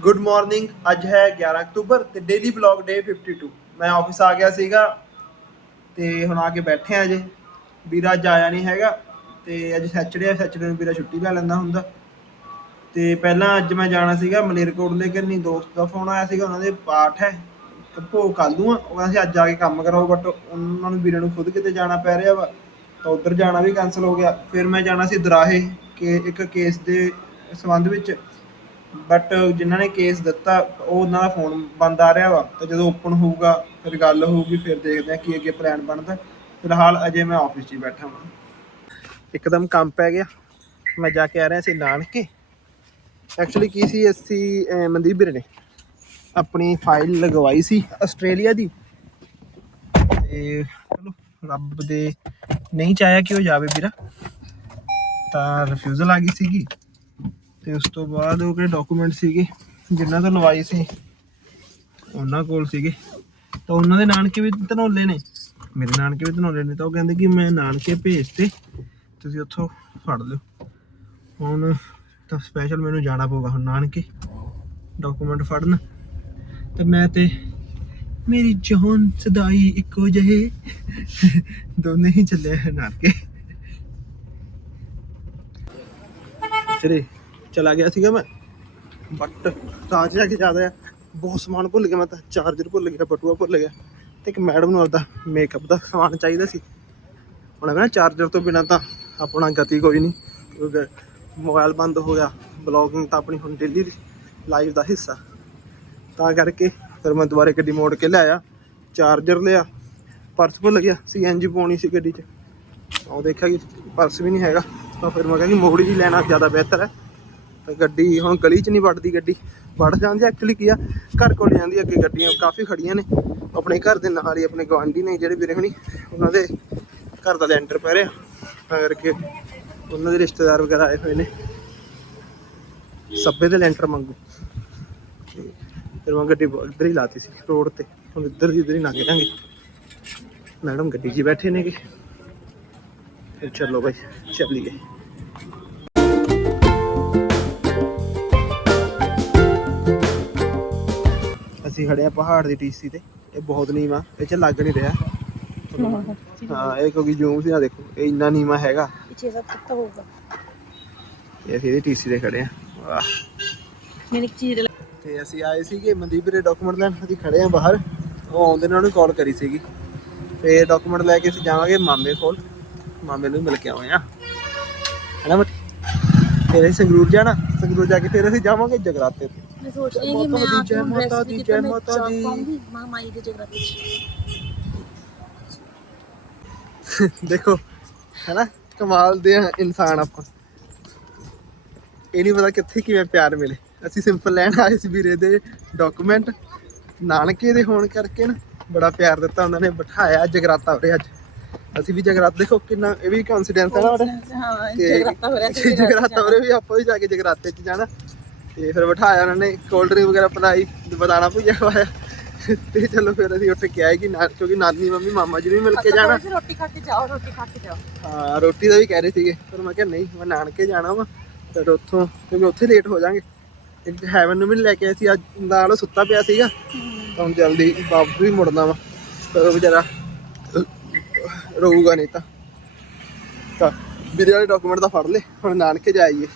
Good morning ਅੱਜ ਹੈ 11 October ਤੇ ਡੇਲੀ ਬਲੌਗ ਡੇ 52 ਮੈਂ ਆਫਿਸ ਆ ਗਿਆ ਸੀਗਾ ਤੇ ਹੁਣ ਆ ਕੇ ਬੈਠੇ ਆ ਜੇ ਵੀਰਾ ਅੱਜ ਆਇਆ ਨਹੀਂ ਹੈਗਾ ਤੇ ਅੱਜ ਸੈਚਰਡੇ ਆ ਸੈਚਰਡੇ ਨੂੰ ਵੀਰਾ ਛੁੱਟੀ ਲੈ ਲੈਂਦਾ ਹੁੰਦਾ। ਤੇ ਪਹਿਲਾਂ ਅੱਜ ਮੈਂ ਜਾਣਾ ਸੀਗਾ ਮਲੇਰਕੋਟਲੇ ਕੰਨੀ ਦੋਸਤ ਦਾ ਫੋਨ ਆਇਆ ਸੀਗਾ, ਉਹਨਾਂ ਦੇ ਪਾਠ ਹੈ। ਭੋਗ ਕੱਲ ਨੂੰ ਉਹਨਾਂ ਸੀ ਅੱਜ ਆ ਕੇ ਕੰਮ ਕਰਾਓ ਬਟ ਉਹਨਾਂ ਨੂੰ ਵੀਰੇ ਨੂੰ ਖੁਦ ਕਿਤੇ ਜਾਣਾ ਪੈ ਰਿਹਾ ਵਾ, ਤਾਂ ਉੱਧਰ ਜਾਣਾ ਵੀ ਕੈਨਸਲ ਹੋ ਗਿਆ। ਫਿਰ ਮੈਂ ਜਾਣਾ ਸੀ ਦਰਾਹੇ ਕਿ, ਇੱਕ ਕੇਸ ਦੇ ਸੰਬੰਧ ਵਿੱਚ। ਬਟ ਜਿਨ੍ਹਾਂ ਨੇ ਕੇਸ ਦਿੱਤਾ, ਉਹ ਉਹਨਾਂ ਦਾ ਫੋਨ ਬੰਦ ਆ ਰਿਹਾ ਵਾ। ਤੇ ਜਦੋਂ ਓਪਨ ਹੋਊਗਾ, ਫਿਰ ਗੱਲ ਹੋਊਗੀ, ਫਿਰ ਦੇਖਦੇ ਆ ਕੀ ਅੱਗੇ ਪਲਾਨ ਬਣਦਾ। ਫਿਲਹਾਲ ਅਜੇ ਮੈਂ ਆਫਿਸ 'ਚ ਹੀ ਬੈਠਾ ਹਾਂ ਇੱਕਦਮ ਕੰਮ ਪੈ ਗਿਆ। ਮੈਂ ਜਾ ਕੇ ਆ ਰਿਹਾ ਸੀ ਨਾਨਕੇ। ਐਕਚੁਅਲੀ ਕੀ ਸੀ ਅਸੀਂ ਮਨਦੀਪ ਵੀਰੇ ਨੇ ਆਪਣੀ ਫਾਈਲ ਲਗਵਾਈ ਸੀ ਆਸਟ੍ਰੇਲੀਆ ਦੀ। ਤੇ ਚਲੋ, ਰੱਬ ਦੇ ਨਹੀਂ ਚਾਹਿਆ ਕਿ ਉਹ ਜਾਵੇ ਵੀਰਾ। ਤਾਂ ਰਿਫਿਊਜ਼ਲ ਆ ਗਈ ਸੀਗੀ। ਤੇ ਉਸ ਤੋਂ ਬਾਅਦ ਉਹ ਕਿਹੜੇ ਡਾਕੂਮੈਂਟ ਸੀਗੇ, ਜਿਨ੍ਹਾਂ ਤੋਂ ਲਵਾਈ ਸੀ, ਉਹਨਾਂ ਕੋਲ ਸੀਗੇ। ਤਾਂ ਉਹਨਾਂ ਦੇ ਨਾਨਕੇ ਵੀ ਧਨੌਲੇ ਨੇ। ਮੇਰੇ ਨਾਨਕੇ ਵੀ ਧਨੌਲੇ ਨੇ, ਤਾਂ ਉਹ ਕਹਿੰਦੇ ਕਿ ਮੈਂ ਨਾਨਕੇ ਭੇਜਤੇ, ਤੁਸੀਂ ਉੱਥੋਂ ਫੜ ਲਿਓ। ਹੁਣ ਤਾਂ ਸਪੈਸ਼ਲ ਮੈਨੂੰ ਜਾਣਾ ਪਊਗਾ, ਹੁਣ ਨਾਨਕੇ ਡਾਕੂਮੈਂਟ ਫੜਨ। ਤੇ ਮੈਂ ਤੇ, ਮੇਰੀ ਜਾਨ ਸਦਾਈ ਇੱਕੋ ਜਿਹੇ, ਦੋਨੇ ਹੀ ਚੱਲੇ ਆ ਨਾਨਕੇ। ਚਲੇ ਚਲਾ ਗਿਆ ਸੀਗਾ ਮੈਂ। ਬਟ ਤਾਂ ਜਾ ਕੇ ਜ਼ਿਆਦਾ ਆ ਬਹੁਤ ਸਮਾਨ ਭੁੱਲ ਗਿਆ ਮੈਂ ਤਾਂ। ਚਾਰਜਰ ਭੁੱਲ ਗਿਆ ਬਟੂਆ ਭੁੱਲ ਗਿਆ। ਤੇ ਇੱਕ ਮੈਡਮ ਨੂੰ ਆਪਦਾ ਮੇਕਅਪ ਦਾ ਸਮਾਨ ਚਾਹੀਦਾ ਸੀ। ਹੁਣ ਮੈਂ ਚਾਰਜਰ ਤੋਂ ਬਿਨਾ ਤਾਂ ਆਪਣਾ ਗਤੀ ਕੋਈ ਨਹੀਂ। ਕਿਉਂਕਿ ਮੋਬਾਈਲ ਬੰਦ ਹੋ ਗਿਆ ਬਲੌਗਿੰਗ ਤਾਂ ਆਪਣੀ ਹੁਣ ਡੇਲੀ ਲਾਈਫ ਦਾ ਹਿੱਸਾ। ਤਾਂ ਕਰਕੇ ਫਿਰ ਮੈਂ ਦੁਬਾਰੇ ਗੱਡੀ ਮੋੜ ਕੇ ਲਿਆਇਆ ਚਾਰਜਰ ਲਿਆ। ਪਰਸ ਭੁੱਲ ਗਿਆ ਸੀਐਨਜੀ ਪਾਉਣੀ ਸੀ ਗੱਡੀ 'ਚ। ਉਹ ਦੇਖਿਆ ਕਿ ਪਰਸ ਵੀ ਨਹੀਂ ਹੈਗਾ। ਤਾਂ ਫਿਰ ਮੈਂ ਕਿਹਾ ਕਿ ਮੋੜੀ ਜੀ ਲੈਣਾ ਜ਼ਿਆਦਾ ਬਿਹਤਰ ਹੈ। ਗੱਡੀ, ਹੁਣ ਗਲੀ 'ਚ ਨਹੀਂ ਵੜਦੀ ਗੱਡੀ। ਵੜ ਜਾਂਦੀ ਐਕਚੁਅਲੀ ਕੀ ਆ, ਘਰ ਕੋਲ ਜਾਂਦੀ ਅੱਗੇ ਗੱਡੀਆਂ, ਕਾਫੀ ਖੜੀਆਂ ਨੇ। ਆਪਣੇ ਘਰ ਦੇ ਨਾਲ ਹੀ ਆਪਣੇ ਗਵਾਂਢੀ ਨੇ ਜਿਹੜੇ ਵੀਰੇ ਹੁਣੀ, ਉਹਨਾਂ ਦੇ ਘਰ ਦਾ ਲੈਂਟਰ ਪੈ ਰਿਹਾ। ਤਾਂ ਕਰਕੇ ਉਹਨਾਂ ਦੇ ਰਿਸ਼ਤੇਦਾਰ ਵਗੈਰਾ ਆਏ ਹੋਏ ਨੇ। ਸੱਬੇ ਦੇ ਲੈਂਟਰ ਮੰਗੂ। ਫਿਰ ਮੈਂ ਗੱਡੀ ਇੱਧਰ ਹੀ ਲਾਤੀ ਸੀ, ਰੋਡ ਤੇ। ਹੁਣ ਇੱਧਰ ਦੀ ਇੱਧਰ ਹੀ ਲੰਘ ਜਾਂਗੇ। ਮੈਡਮ ਗੱਡੀ 'ਚ ਬੈਠੇ ਨੇਗੇ। ਫਿਰ ਚਲੋ ਬਾਈ, ਚੱਲੀਏ। ਅਸੀਂ ਖੜੇ ਆ ਪਹਾੜ ਦੀ ਟੀਸੀ ਤੇ ਇਹ ਬਹੁਤ ਨੀਵਾ ਇਹ ਚ ਲੱਗ ਨਹੀਂ ਰਿਹਾ। ਹਾਂ ਇਹ ਕਿਉਂਕਿ ਜੂਮ ਸੀ ਨਾ ਦੇਖੋ ਇਹ ਇੰਨਾ ਨੀਵਾ ਹੈਗਾ। ਇਹ ਅਸੀਂ ਇਹਦੀ ਟੀਸੀ ਤੇ ਖੜੇ ਆ ਵਾਹ। ਮੈਨੂੰ ਇੱਕ ਚੀਜ਼ ਤੇ ਅਸੀਂ ਆਏ ਸੀਗੇ ਮਨਦੀਪ ਦੇ ਡਾਕੂਮੈਂਟ ਲੈਣ ਅਸੀਂ ਖੜੇ ਆ ਬਾਹਰ। ਉਹ ਆਉਂਦੇ ਨੇ ਉਹਨੂੰ ਕਾਲ ਕਰੀ ਸੀਗੀ। ਤੇ ਡਾਕੂਮੈਂਟ ਲੈ ਕੇ ਅਸੀਂ ਜਾਵਾਂਗੇ ਮਾਮੇ ਕੋਲ। ਮਾਮੇ ਨੂੰ ਮਿਲ ਕੇ ਆਉਣੇ ਆ ਹੈਨਾ ਫਿਰ ਅਸੀਂ ਸੰਗਰੂਰ ਜਾਣਾ। ਸੰਗਰੂਰ ਜਾ ਕੇ ਫਿਰ ਅਸੀਂ ਜਾਵਾਂਗੇ ਜਗਰਾਤੇ ਤੇ। ਵੀ ਸੋਚ ਰਹੀ ਕਮਾਲ ਦੇ ਇਨਸਾਨ ਆਪਾਂ। ਇਹ ਨਹੀਂ ਪਤਾ ਕਿੱਥੇ ਕਿਵੇਂ ਪਿਆਰ ਮਿਲੇ। ਅਸੀਂ ਸਿੰਪਲ ਲੈਣ ਆਏ ਸੀ ਵੀਰੇ ਦੇ ਡਾਕੂਮੈਂਟ ਨਾਨਕੇ ਦੇ ਹੋਣ ਕਰਕੇ ਨਾ ਬੜਾ ਪਿਆਰ ਦਿੱਤਾ ਉਹਨਾਂ ਨੇ ਬਿਠਾਇਆ ਜਗਰਾਤਾ ਹੋ ਰਿਹਾ ਅੱਜ। ਅਸੀਂ ਵੀ ਜਗਰਾਤ ਦੇਖੋ ਕਿੰਨਾ ਇਹ ਵੀ ਕੋਇਨਸੀਡੈਂਸ ਹੈ ਹਾਂ ਜਗਰਾਤਾ ਹੋ ਰਿਹਾ ਸੀ ਜਗਰਾਤਾ ਹੋ ਰਿਹਾ ਵੀ ਆਪਾਂ ਵੀ ਜਾ ਕੇ ਜਗਰਾਤੇ 'ਚ ਜਾਣਾ। ਤੇ ਫਿਰ ਬਿਠਾਇਆ ਉਹਨਾਂ ਨੇ ਕੋਲਡ ਡਰਿੰਕ ਵਗੈਰਾ ਪਲਾਈ ਬਦਾਣਾ ਭੁਜਾ ਖਵਾਇਆ। ਤੇ ਚਲੋ ਫਿਰ ਅਸੀਂ ਉੱਥੇ ਕੇ ਕਿ ਨਾ ਕਿਉਂਕਿ ਨਾਨੀ ਮੰਮੀ ਮਾਮਾ ਜੀ ਵੀ ਮਿਲ ਕੇ ਜਾਣਾ। ਰੋਟੀ ਖਾ ਕੇ ਜਾਓ ਰੋਟੀ ਖਾ ਕੇ ਜਾਓ। ਹਾਂ ਰੋਟੀ ਦਾ ਵੀ ਕਹਿ ਰਹੇ ਸੀਗੇ ਪਰ ਮੈਂ ਕਿਹਾ ਨਹੀਂ ਮੈਂ ਨਾਨਕੇ ਜਾਣਾ ਵਾ ਫਿਰ ਉੱਥੋਂ ਕਿਉਂਕਿ ਉੱਥੇ ਲੇਟ ਹੋ ਜਾਾਂਗੇ। ਹੈਵਨ ਨੂੰ ਵੀ ਲੈ ਕੇ ਆਏ ਸੀ ਅੱਜ ਨਾਲ ਸੁੱਤਾ ਪਿਆ ਸੀਗਾ। ਤਾਂ ਜਲਦੀ ਵਾਪਸ ਵੀ ਮੁੜਨਾ ਵਾ ਪਰ ਉਹ ਵਿਚਾਰਾ ਰਹੂਗਾ ਨਹੀਂ ਤਾਂ। ਤਾਂ ਵੀਰੇ ਵਾਲੇ ਡਾਕੂਮੈਂਟ ਤਾਂ ਫੜ ਲੈ ਹੁਣ ਨਾਨਕੇ ਜਾਈਏ।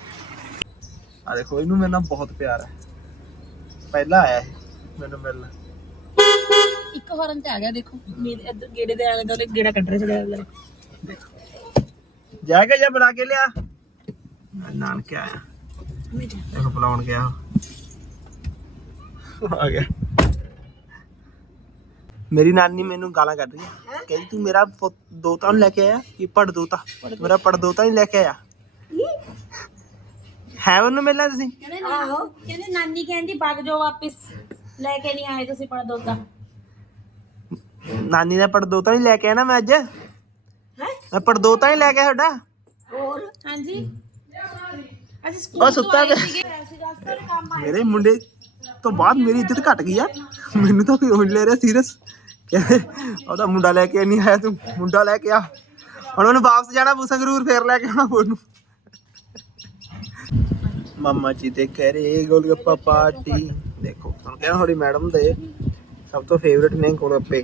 ਆ ਦੇਖੋ ਇਹਨੂੰ ਮੇਰੇ ਨਾਲ ਬਹੁਤ ਪਿਆਰ ਹੈ। ਪਹਿਲਾਂ ਆਇਆ ਇਹ ਮੈਨੂੰ ਮਿਲਣ। ਇੱਕ ਹਰਨ ਤੇ ਆ ਗਿਆ ਦੇਖੋ। ਮੇਰੇ ਇੱਧਰ ਗੇੜੇ ਦੇ ਆਲੇ ਦੁਆਲੇ ਗੇੜਾ ਕੱਢ ਰਿਹਾ ਸੀਗਾ। ਜਾ ਕੇ ਜਾ ਬਣਾ ਕੇ ਲਿਆ। ਮੈਂ ਨਾਨਕੇ ਆਇਆ। ਦੇਖੋ ਬੁਲਾਉਣ ਗਿਆ। ਆ ਗਿਆ। ਮੇਰੀ ਨਾਨੀ ਮੈਨੂੰ ਗਾਲਾਂ ਕੱਢ ਰਹੀ ਹੈ। ਕਹਿੰਦੀ ਤੂੰ ਮੇਰਾ ਪੁੱਤ ਦੋਤਾ ਨੂੰ ਲੈ ਕੇ ਆਇਆ ਕੀ ਪੜ ਦੋਤਾ ਮੇਰਾ ਪੜ ਦੋਤਾ ਨਹੀਂ ਲੈ ਕੇ ਆਇਆ? ਹੈ ਉਹਨੂੰ ਮਿਲਣਾ ਤੁਸੀਂ? ਕਹਿੰਦੇ ਆਹੋ। ਕਹਿੰਦੇ ਨਾਨੀ ਕਹਿੰਦੀ ਭੱਗ ਜਾਓ ਵਾਪਿਸ। ਲੈ ਕੇ ਨਹੀਂ ਆਏ ਤੁਸੀਂ ਪੜ ਦੋਤਾ ਨਾਨੀ ਦਾ ਪੜ ਦੋਤਾ ਨਹੀਂ ਲੈ ਕੇ ਨਾ ਮੈਂ ਅੱਜ? ਹੈ? ਮੈਂ ਪੜ ਦੋਤਾ ਨਹੀਂ ਲੈ ਕੇ ਆਇਆ ਤੁਹਾਡਾ ਹੋਰ? ਹਾਂਜੀ। ਅਸੀਂ ਸਕੂਲ ਉਹ ਸੁੱਤਾ ਪਿਆ। ਮੇਰੇ ਮੁੰਡੇ ਤੋਂ ਬਾਅਦ ਮੇਰੀ ਇੱਜ਼ਤ ਘਟ ਗਈ ਆ। ਮੈਨੂੰ ਤਾਂ ਕੋਈ ਨੀ ਲੈ ਰਿਹਾ ਸੀਰੀਅਸ ਉਹਦਾ ਮੁੰਡਾ ਲੈ ਕੇ ਨਹੀਂ ਆਇਆ ਤੂੰ ਮੁੰਡਾ ਲੈ ਕੇ ਆ। ਹੁਣ ਉਹਨੂੰ ਵਾਪਸ ਜਾਣਾ ਪੂ ਸੰਗਰੂਰ ਫੇਰ ਲੈ ਕੇ ਆਉਣਾ ਉਹਨੂੰ। ਮਾਮਾ ਜੀ ਦੇ ਘਰੇ ਗੋਲਗੱਪਾ ਪਾਰਟੀ। ਦੇਖੋ ਹੁਣ ਕਹਿੰਦਾ ਥੋੜੀ ਮੈਡਮ ਦੇ ਸਭ ਤੋਂ ਫੇਵਰਿਟ ਨੇ ਗੋਲਗੱਪੇ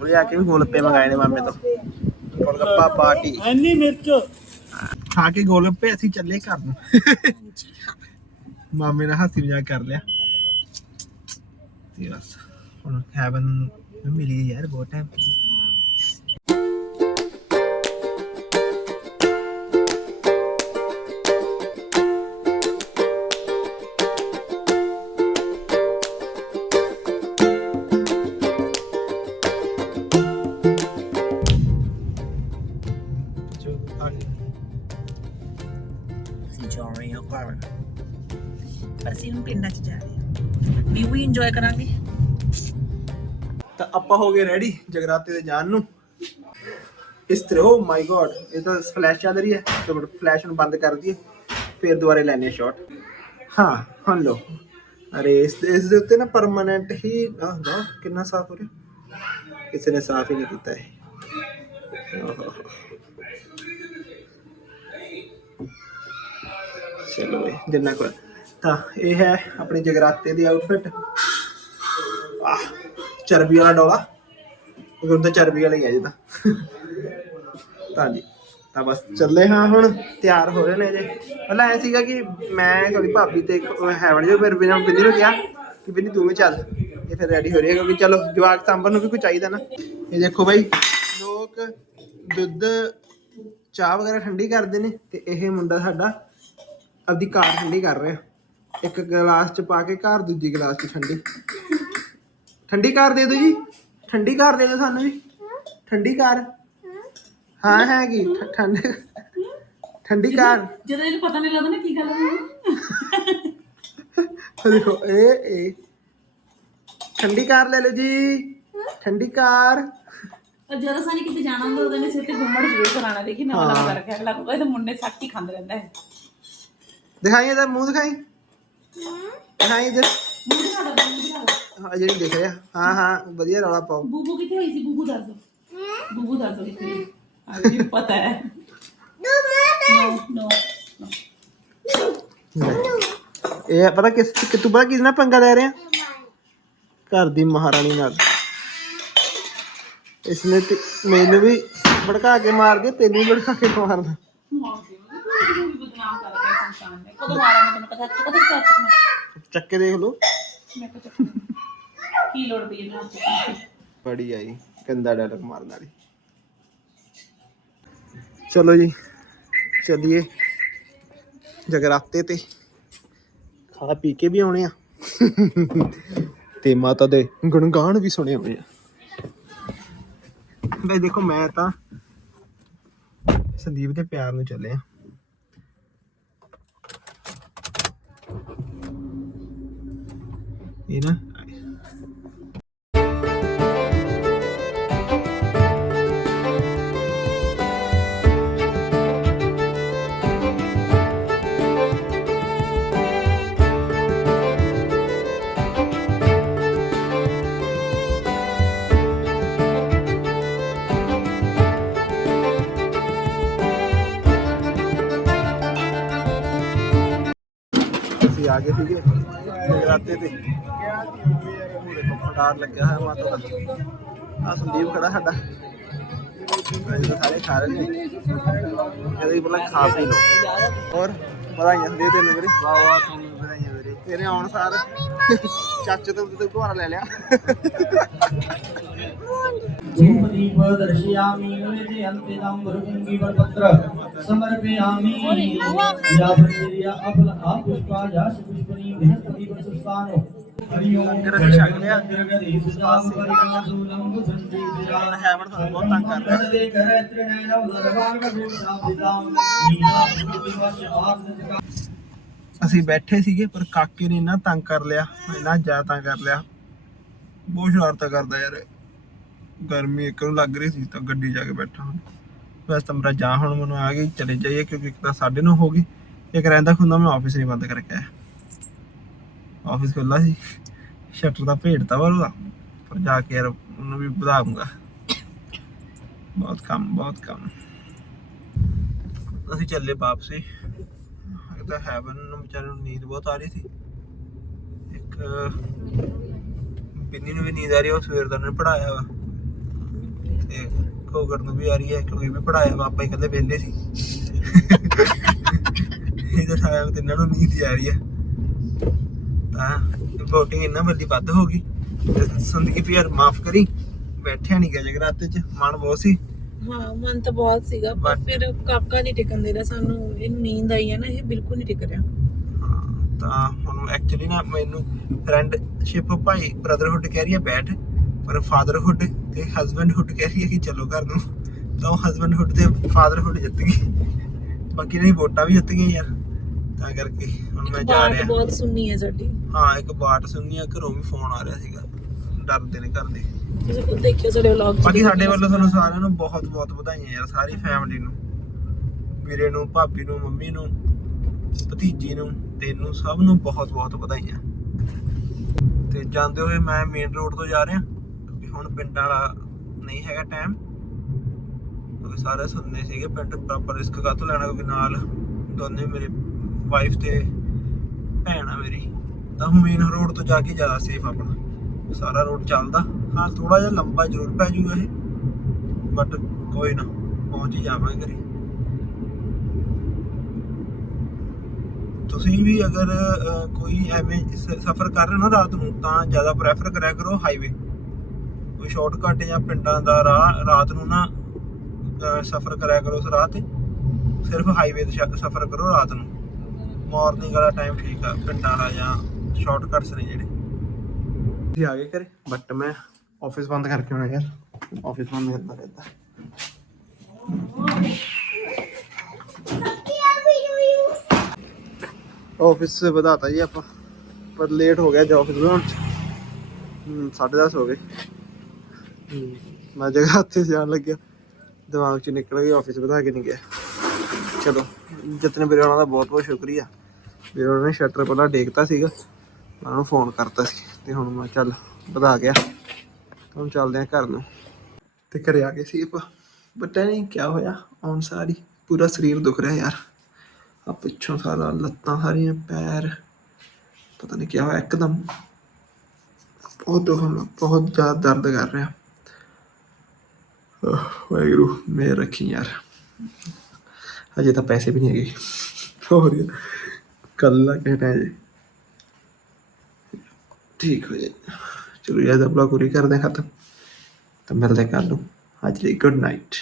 ਉਹ ਆ ਕੇ ਵੀ ਗੋਲਗੱਪੇ ਮੰਗਾਏ ਨੇ ਮਾਮੇ ਤੋਂ। ਗੋਲਗੱਪਾ ਪਾਰਟੀ। ਐਨੀ ਮਿਰਚ। ਖਾ ਕੇ ਗੋਲਗੱਪੇ ਅਸੀਂ ਚੱਲੇ ਘਰ ਨੂੰ। ਮਾਮੇ ਨਾਲ ਹਾਸੀ ਮਜ਼ਾਕ ਕਰ ਲਿਆ। ਤੇ ਬਸ ਹੁਣ ਹੈਵਨ ਮਿਲੀ ਯਾਰ ਬਹੁਤ ਟਾਈਮ ਅਸੀਂ ਜਾ ਰਹੇ ਪਰ ਅਸੀਂ ਹੁਣ ਪਿੰਡਾਂ 'ਚ ਜਾ ਰਹੇ ਹਾਂ ਵੀ ਵੀ ਇੰਜੋਏ ਕਰਾਂਗੇ ਤਾਂ ਆਪਾਂ ਹੋ ਗਏ ਰੈਡੀ ਜਗਰਾਤੇ ਤੇ ਜਾਣ ਨੂੰ ਇਸ ਤਰ੍ਹਾਂ ਓ ਮਾਈ ਗॉड ਇਹ ਤਾਂ ਫਲੈਸ਼ ਚੱਲ ਰਹੀ ਹੈ ਤੇ ਫਲੈਸ਼ ਨੂੰ ਬੰਦ ਕਰ ਦਈਏ ਫਿਰ ਦੁਬਾਰੇ ਲੈਣੇ ਸ਼ਾਟ ਹਾਂ ਹੁਣ ਲੋ ਅਰੇ ਇਸ ਇਸ ਦੇ ਉੱਤੇ ਨਾ ਪਰਮਾਨੈਂਟ ਹੀ ਆਹ ਨਾ ਕਿੰਨਾ ਸਾਫ਼ ਹੋ ਰਿਹਾ ਕਿਸੇ ਨੇ ਸਾਫ਼ ਹੀ ਨਹੀਂ ਕੀਤਾ ਇਹ ਚਲੋ ਬਈ, ਜਿੰਨਾ ਕੁ ਤਾਂ ਇਹ ਹੈ ਆਪਣੀ ਜਗਰਾਤੇ ਦੀ ਆਊਟਫਿਟ ਆਹ ਚਰਬੀ ਵਾਲਾ ਡੋਲਾ। ਉਹ ਤਾਂ ਚਰਬੀ ਵਾਲਾ ਹੀ ਹੈ ਜੀ ਤਾਂ। ਤਾਂ ਜੀ ਤਾਂ ਬਸ ਚੱਲੇ ਹਾਂ ਹੁਣ ਤਿਆਰ ਹੋ ਰਹੇ ਨੇ ਜੇ ਪਹਿਲਾਂ ਐ ਸੀਗਾ ਕਿ ਮੈਂ ਤੁਹਾਡੀ ਭਾਬੀ ਤੇ ਹੈਵਨ ਜੋ ਫਿਰ ਬਿਨਾਂ ਬਿੰਦੀ ਨੂੰ ਗਿਆ ਕਿ ਬਿੰਦੀ ਤੂੰ ਵੀ ਚੱਲ। ਇਹ ਫਿਰ ਰੈਡੀ ਹੋ ਰਹੀ ਹੈ ਕਿਉਂਕਿ ਚਲੋ ਜਵਾਕ ਸਾਂਭਣ ਨੂੰ ਵੀ ਕੋਈ ਚਾਹੀਦਾ ਨਾ। ਇਹ ਦੇਖੋ ਬਾਈ ਲੋਕ ਦੁੱਧ ਚਾਹ ਵਗੈਰਾ ਠੰਡੀ ਕਰਦੇ ਨੇ ਤੇ ਇਹ ਮੁੰਡਾ ਸਾਡਾ ਆਪਦੀ ਕਾਰ ਠੰਡੀ ਕਰ ਰਿਹਾ ਇੱਕ ਗਲਾਸ ਚ ਪਾ ਕੇ ਘਰ ਦੂਜੀ ਗਲਾਸ ਚ ਠੰਡੀ। ਠੰਡੀ ਕਾਰ ਦੇ ਦਿਓ ਜੀ। ਠੰਡੀ ਕਾਰ ਦੇ ਦਿਓ ਸਾਨੂੰ ਵੀ ਠੰਡੀ ਕਾਰ। ਹਾਂ ਹੈਗੀ ਠ- ਠੰਡ। ਠੰਡੀ ਕਾਰ। ਜਦੋਂ ਇਹਨੂੰ ਪਤਾ ਨਹੀਂ ਲੱਗਦਾ ਨਾ ਕੀ ਗੱਲ ਹੈ ਉਹ ਦੇਖੋ ਇਹ ਇਹ। ਠੰਡੀ ਕਾਰ ਲੈ ਲਓ ਜੀ। ਠੰਡੀ ਕਾਰ। ਜਦੋਂ ਸਾਨੀ ਕਿਤੇ ਜਾਣਾ ਹੁੰਦਾ ਉਹਦੇ ਨੇ ਸਿਰ ਤੇ ਗੁੰਮੜ ਜ਼ਰੂਰ ਕਰਾਣਾ ਦੇਖੀ ਨਵਾਂ। ਨਵਾਂ ਕਰਕੇ ਅਗਲਾ ਕਹੂਗਾ ਇਹ ਤਾਂ ਮੁੰਡੇ ਸੱਟ ਹੀ ਖਾਂਦੇ ਰਹਿੰਦਾ ਹੈ ਦਿਖਾਈ ਇਹਦਾ ਮੂੰਹ ਦਿਖਾਈ? ਦਿਖਾਈ ਇਧਰ ਮੂੰਹ ਦਿਖਾ ਦੋ ਮੂੰਹ ਦਿਖਾ ਦਿਓ। ਹਾਂ ਜਿਹੜੀ ਦਿਖ ਰਿਹਾ। ਹਾਂ ਹਾਂ ਵਧੀਆ ਰੌਲਾ ਪਾਓ। ਬੂਬੂ ਕਿੱਥੇ ਹੋਈ ਸੀ? ਬੂਬੂ ਦੱਸ ਦੋ। ਬੂਬੂ ਦੱਸ ਦੋ ਕਿੱਥੇ ਹੋਈ? ਆ ਵੀ ਪਤਾ ਹੈ। ਨੋ ਨੋ ਇਹ ਪਤਾ ਕਿਸ ਕਿ ਤੂੰ ਪਤਾ ਕਿਸ ਨਾਲ ਪੰਗਾ ਲੈ ਰਿਹਾ? ਘਰ ਦੀ ਮਹਾਰਾਣੀ ਨਾਲ। ਇਸਨੇ ਤੇ ਮੈਨੂੰ ਵੀ ਭੜਕਾ ਕੇ ਮਾਰ ਦਿਆ ਤੈਨੂੰ ਵੀ ਭੜਕਾ ਕੇ ਮਾਰਨਾ। ਮਾਰ ਦੇ ਬਦਨਾਮ ਕਰ ਕੇ ਸੰਸਾਨ ਨੇ ਕਦੋਂ ਮਾਰਾ ਮੈਂ ਤੈਨੂੰ ਪਤਾ ਕਦੋਂ ਤੱਕ ਤੱਕ ਮੈਂ ਚੱਕ ਕੇ ਦੇਖ ਲਓ। ਮੈਂ ਕੁਝ ਕੀ ਲੋੜ ਪਈ ਇਹਨਾਂ ਨੂੰ ਬੜੀ ਆਈ ਗੰਦਾ ਡਾਇਲੌਗ ਮਾਰਨ ਵਾਲੀ। ਚਲੋ ਜੀ ਚਲਿਏ। ਜਗਰਾਤੇ ਤੇ। ਖਾ ਪੀ ਕੇ ਵੀ ਆਉਣੇ ਆ। ਤੇ ਮਾਤਾ ਦੇ ਗੁਣਗਾਨ ਵੀ ਸੁਣੇ ਹੋਣੇ ਆ। ਬਈ ਦੇਖੋ ਮੈਂ ਤਾਂ ਸੰਦੀਪ ਦੇ ਪਿਆਰ ਨੂੰ ਚੱਲੇ ਆ ਇਹ ਅਸੀਂ ਆ ਗਏ ਸੀਗੇ ਜਗਰਾਤੇ ਤੇ। ਪਟਾਰ ਲੱਗਿਆ ਹੋਇਆ ਮਾਤਾ ਦਾ ਆ ਸੰਦੀਪ ਖੜਾ ਸਾਡਾ ਅਸੀਂ ਤਾਂ ਸਾਰੇ ਖਾ ਰਹੇ ਨੇ ਇਹਦੇ ਪਹਿਲਾਂ ਖਾ ਪੀ ਲਓ ਹੋਰ ਵਧਾਈਆਂ ਸੰਦੀਪ ਤੈਨੂੰ ਵੀਰੇ ਵਾਹ ਵਾਹ ਤੁਹਾਨੂੰ ਵਧਾਈਆਂ ਵੀਰੇ ਤੇਰੇ ਆਉਣ ਸਾਰ ਚਾਚੇ ਤੋਂ ਤੇ ਘਵਾਰਾ ਲੈ ਲਿਆ धूपदीप दर्शयामि निवेदे अन्तिदं गुरुपुङ्गीवरपत्र समर्पयामि या भक्तिर्या अफलहा पुष्पा या पुष्पनी बृहस्पति वसुस्थानो ਅਸੀਂ ਬੈਠੇ ਸੀਗੇ ਪਰ ਕਾਕੇ ਨੇ ਇੰਨਾ ਤੰਗ ਕਰ ਲਿਆ ਇੰਨਾ ਜ਼ਿਆਦਾ ਤੰਗ ਕਰ ਲਿਆ। ਬਹੁਤ ਸ਼ਰਾਰਤਾਂ ਕਰਦਾ ਯਾਰ। ਗਰਮੀ ਇੱਕ ਨੂੰ ਲੱਗ ਰਹੀ ਸੀ ਤਾਂ ਗੱਡੀ ਜਾ ਕੇ ਬੈਠਾ ਹਾਂ ਬਸ ਤਮਰਾ ਜਾ ਹੁਣ ਮੈਨੂੰ ਆ ਗਈ ਚਲੇ ਜਾਈਏ ਕਿਉਂਕਿ ਇੱਕ ਤਾਂ 9:30 ਹੋ ਗਈ। ਇੱਕ ਰਹਿੰਦਾ ਖੁੰਦਾ ਮੈਂ ਆਫਿਸ ਨਹੀਂ ਬੰਦ ਕਰਕੇ ਆਇਆ। ਆਫਿਸ ਖੁੱਲਾ ਸੀ। ਸ਼ਟਰ ਦਾ ਭੇੜਤਾ ਵਾ ਉਹਦਾ। ਪਰ ਜਾ ਕੇ ਯਾਰ ਉਹਨੂੰ ਵੀ ਵਧਾਉਂਗਾ ਬਹੁਤ ਕੰਮ ਬਹੁਤ ਕੰਮ। ਅਸੀਂ ਚੱਲੇ ਵਾਪਸੀ। ਤਾਂ ਹੈਵਨ ਨੂੰ ਵਿਚਾਰੇ ਨੂੰ ਨੀਂਦ ਬਹੁਤ ਆ ਰਹੀ ਸੀ। ਇੱਕ ਬਿੰਨੀ ਨੂੰ ਵੀ ਨੀਂਦ ਆ ਰਹੀ ਉਹ ਸਵੇਰ ਦਾ ਉਹਨੇ ਪੜਾਇਆ ਵਾ। ਤੇ ਕੋਗਰ ਨੂੰ ਵੀ ਆ ਰਹੀ ਹੈ ਕਿਉਂਕਿ ਵੀ ਪੜਾਇਆ ਵਾ, ਆਪਾਂ ਹੀ ਕਹਿੰਦੇ ਵਿਹਲੇ ਸੀ। ਇਹਦੇ ਸਾਰਿਆਂ ਨੂੰ ਤਿੰਨਾਂ ਨੂੰ ਨੀਂਦ ਆ ਰਹੀ ਹੈ ਤਾਂ VOTING ਇੰਨਾ ਵੱਡੀ ਵੱਧ ਹੋ ਗਈ। ਤੇ ਸੰਦੀਪ ਯਾਰ ਮਾਫ ਕਰੀ ਬੈਠਿਆ ਨਹੀਂ ਗਿਆ ਜਗਰਾਤੇ ਚ ਮਨ ਬਹੁਤ ਸੀ। ਹਾਂ ਮਨ ਤਾਂ ਬਹੁਤ ਸੀਗਾ ਪਰ ਫਿਰ ਕਾਕਾ ਨਹੀਂ ਟਿਕਣ ਦੇ ਰਿਹਾ ਸਾਨੂੰ ਇਹਨੂੰ ਨੀਂਦ ਆਈ ਹੈ ਨਾ ਇਹ ਬਿਲਕੁਲ ਨਹੀਂ ਟਿਕ ਰਿਹਾ। ਤਾਂ ਹੁਣ ਐਕਚੁਅਲੀ ਨਾ ਮੈਨੂੰ ਫਰੈਂਡਸ਼ਿਪ ਭਾਈ ਬ੍ਰਦਰਹੁੱਡ ਕਹਿ ਰਹੀ ਹੈ ਬੈਠ। ਪਰ ਫਾਦਰਹੁੱਡ ਤੇ ਹਸਬੈਂਡਹੁੱਡ ਕਹਿ ਰਹੀ ਹੈ ਕਿ ਚਲੋ ਘਰ ਨੂੰ। ਤਾਂ ਉਹ ਹਸਬੈਂਡਹੁੱਡ ਤੇ ਫਾਦਰਹੁੱਡ ਜਿੱਤ ਗਈ। ਬਾਕੀ ਨਹੀਂ ਵੋਟਾਂ ਵੀ ਜਿੱਤ ਗਈਆਂ ਯਾਰ। ਤਾਂ ਕਰਕੇ ਹੁਣ ਮੈਂ ਜਾ ਬਾਤ ਰਿਹਾ। ਬਹੁਤ ਸੁਣਨੀ ਹੈ ਸਾਡੀ। ਹਾਂ ਇੱਕ ਬਾਟ ਸੁਣਨੀ ਆ ਘਰੋਂ ਵੀ ਫੋਨ ਆ ਰਿਹਾ ਸੀਗਾ। ਡਰਦੇ ਨੇ ਘਰ ਦੇ। ਤੁਸੀਂ ਖੁਦ ਦੇਖਿਓ ਸਾਡੇ ਵਲੌਗ ਬਾਕੀ ਸਾਡੇ ਵੱਲੋਂ ਤੁਹਾਨੂੰ ਸਾਰਿਆਂ ਨੂੰ ਬਹੁਤ ਬਹੁਤ ਵਧਾਈਆਂ ਯਾਰ ਸਾਰੀ ਫੈਮਿਲੀ ਨੂੰ। ਵੀਰੇ ਨੂੰ ਭਾਬੀ ਨੂੰ ਮੰਮੀ ਨੂੰ ਭਤੀਜੀ ਨੂੰ ਤੈਨੂੰ ਸਭ ਨੂੰ ਬਹੁਤ ਬਹੁਤ ਵਧਾਈਆਂ। ਤੇ ਜਾਂਦੇ ਹੋਏ ਮੈਂ ਮੇਨ ਰੋਡ ਤੋਂ ਜਾ ਰਿਹਾ ਕਿਉਂਕਿ ਹੁਣ ਪਿੰਡਾਂ ਵਾਲਾ ਨਹੀਂ ਹੈਗਾ ਟਾਈਮ ਕਿਉਂਕਿ ਸਾਰੇ ਸੁਣਨੇ ਸੀਗੇ ਪਿੰਡ ਪ੍ਰੋਪਰ ਰਿਸਕ ਕਾਹਤੋਂ ਲੈਣਾ ਕਿਉਂਕਿ ਨਾਲ ਦੋਨੇ ਮੇਰੇ ਵਾਈਫ ਤੇ ਭੈਣ ਆ ਮੇਰੀ, ਤਾਂ ਹੁਣ ਮੇਨ ਰੋਡ ਤੋਂ ਜਾ ਕੇ ਜ਼ਿਆਦਾ ਸੇਫ ਆਪਣਾ। ਸਾਰਾ ਰੋਡ ਚੱਲਦਾ। ਹਾਂ ਥੋੜਾ ਜਿਹਾ ਲੰਬਾ ਜ਼ਰੂਰ ਪੈ ਜਾਊਗਾ ਇਹ ਬਟ ਕੋਈ ਨਾ, ਪਹੁੰਚ ਹੀ ਜਾਵਾਂਗੇ ਘਰੇ। ਤੁਸੀਂ ਵੀ ਅਗਰ ਕੋਈ ਐਵੇਂ ਸਫ਼ਰ ਕਰ ਰਹੇ ਹੋ ਨਾ ਰਾਤ ਨੂੰ, ਤਾਂ ਜ਼ਿਆਦਾ ਪ੍ਰੈਫਰ ਕਰਿਆ ਕਰੋ ਹਾਈਵੇ ਕੋਈ ਸ਼ਾਰਟਕਟ ਜਾਂ ਪਿੰਡਾਂ ਦਾ ਰਾਹ, ਰਾਤ ਨੂੰ ਨਾ ਸਫ਼ਰ ਕਰਿਆ ਕਰੋ ਉਸ ਰਾਹ ਤੇ। ਸਿਰਫ ਹਾਈਵੇ ਤੇ ਸਫ਼ਰ ਕਰੋ ਰਾਤ ਨੂੰ। ਮਾਰਨਿੰਗ ਵਾਲਾ ਟਾਈਮ ਠੀਕ ਆ ਪਿੰਡਾਂ ਵਾਲਾ ਜਾਂ ਸ਼ਾਰਟਕਟਸ ਨੇ ਜਿਹੜੇ। ਅਸੀਂ ਆ ਗਏ ਘਰੇ? ਬਟ ਮੈਂ ਆਫਿਸ ਬੰਦ ਕਰਕੇ ਆਉਣਾ ਯਾਰ। ਆਫਿਸ ਬੰਦ ਕਰਦਾ ਰਹਿੰਦਾ। ਆਫਿਸ ਸੇ ਵਧਾਤਾ ਜੀ ਆਪਾਂ। ਪਰ ਲੇਟ ਹੋ ਗਿਆ ਜੀ ਆਫਿਸ ਬਣਾਉਣ ਚ ਹੂੰ 10:30 ਹੋ ਗਏ। ਮੈਂ ਜਗ੍ਹਾ ਉੱਥੇ ਜਾਣ ਲੱਗਿਆ। ਦਿਮਾਗ ਚ ਨਿਕਲ ਗਈ ਆਫਿਸ ਵਧਾ ਕੇ ਨਹੀਂ ਗਿਆ। ਚਲੋ, ਜਤਨ ਵੀਰੇ ਉਹਨਾਂ ਦਾ ਬਹੁਤ ਬਹੁਤ ਸ਼ੁਕਰੀਆ। ਵੀਰੇ ਉਹਨਾਂ ਨੇ ਸ਼ਟਰ ਪਹਿਲਾਂ ਡੇਕਤਾ ਸੀਗਾ ਉਹਨਾਂ ਨੂੰ ਫੋਨ ਕਰਤਾ ਸੀ ਤੇ ਹੁਣ ਮੈਂ ਚੱਲ ਵਧਾ ਗਿਆ। ਹੁਣ ਚੱਲਦੇ ਆ ਘਰ ਨੂੰ। ਤੇ ਘਰੇ ਆ ਗਏ ਸੀ ਆਪਾਂ। ਪਤਾ ਨਹੀਂ ਕੀ ਹੋਇਆ? ਆਉਣ ਸਾਰੀ ਪੂਰਾ ਸਰੀਰ ਦੁਖ ਰਿਹਾ ਯਾਰ। ਆ ਪਿੱਛੋਂ ਸਾਰਾ ਲੱਤਾਂ ਸਾਰੀਆਂ, ਪੈਰ, ਪਤਾ ਨਹੀਂ ਕੀ ਹੋਇਆ, ਇੱਕਦਮ ਬਹੁਤ ਦੁਖ, ਬਹੁਤ ਜ਼ਿਆਦਾ ਦਰਦ ਕਰ ਰਿਹਾ। ਵਾਹਿਗੁਰੂ ਮੇਰ ਰੱਖੀ ਯਾਰ। ਅਜੇ ਤਾਂ ਪੈਸੇ ਵੀ ਨਹੀਂ ਹੈਗੇ। ਹੋਰ ਯਾਰ ਕੱਲ ਲਾ ਕਹਿਣਾ ਜੀ। ਠੀਕ ਹੋ ਜਾਏ ਚਲੋ ਯਾਰ ਦਾ ਬਲੌਗ ਪੂਰੀ ਕਰਦੇ ਖਤਮ। ਤਾਂ ਮਿਲਦੇ ਹਾਂ ਕੱਲ ਨੂੰ। ਅੱਜ ਲਈ ਗੁੱਡ ਨਾਈਟ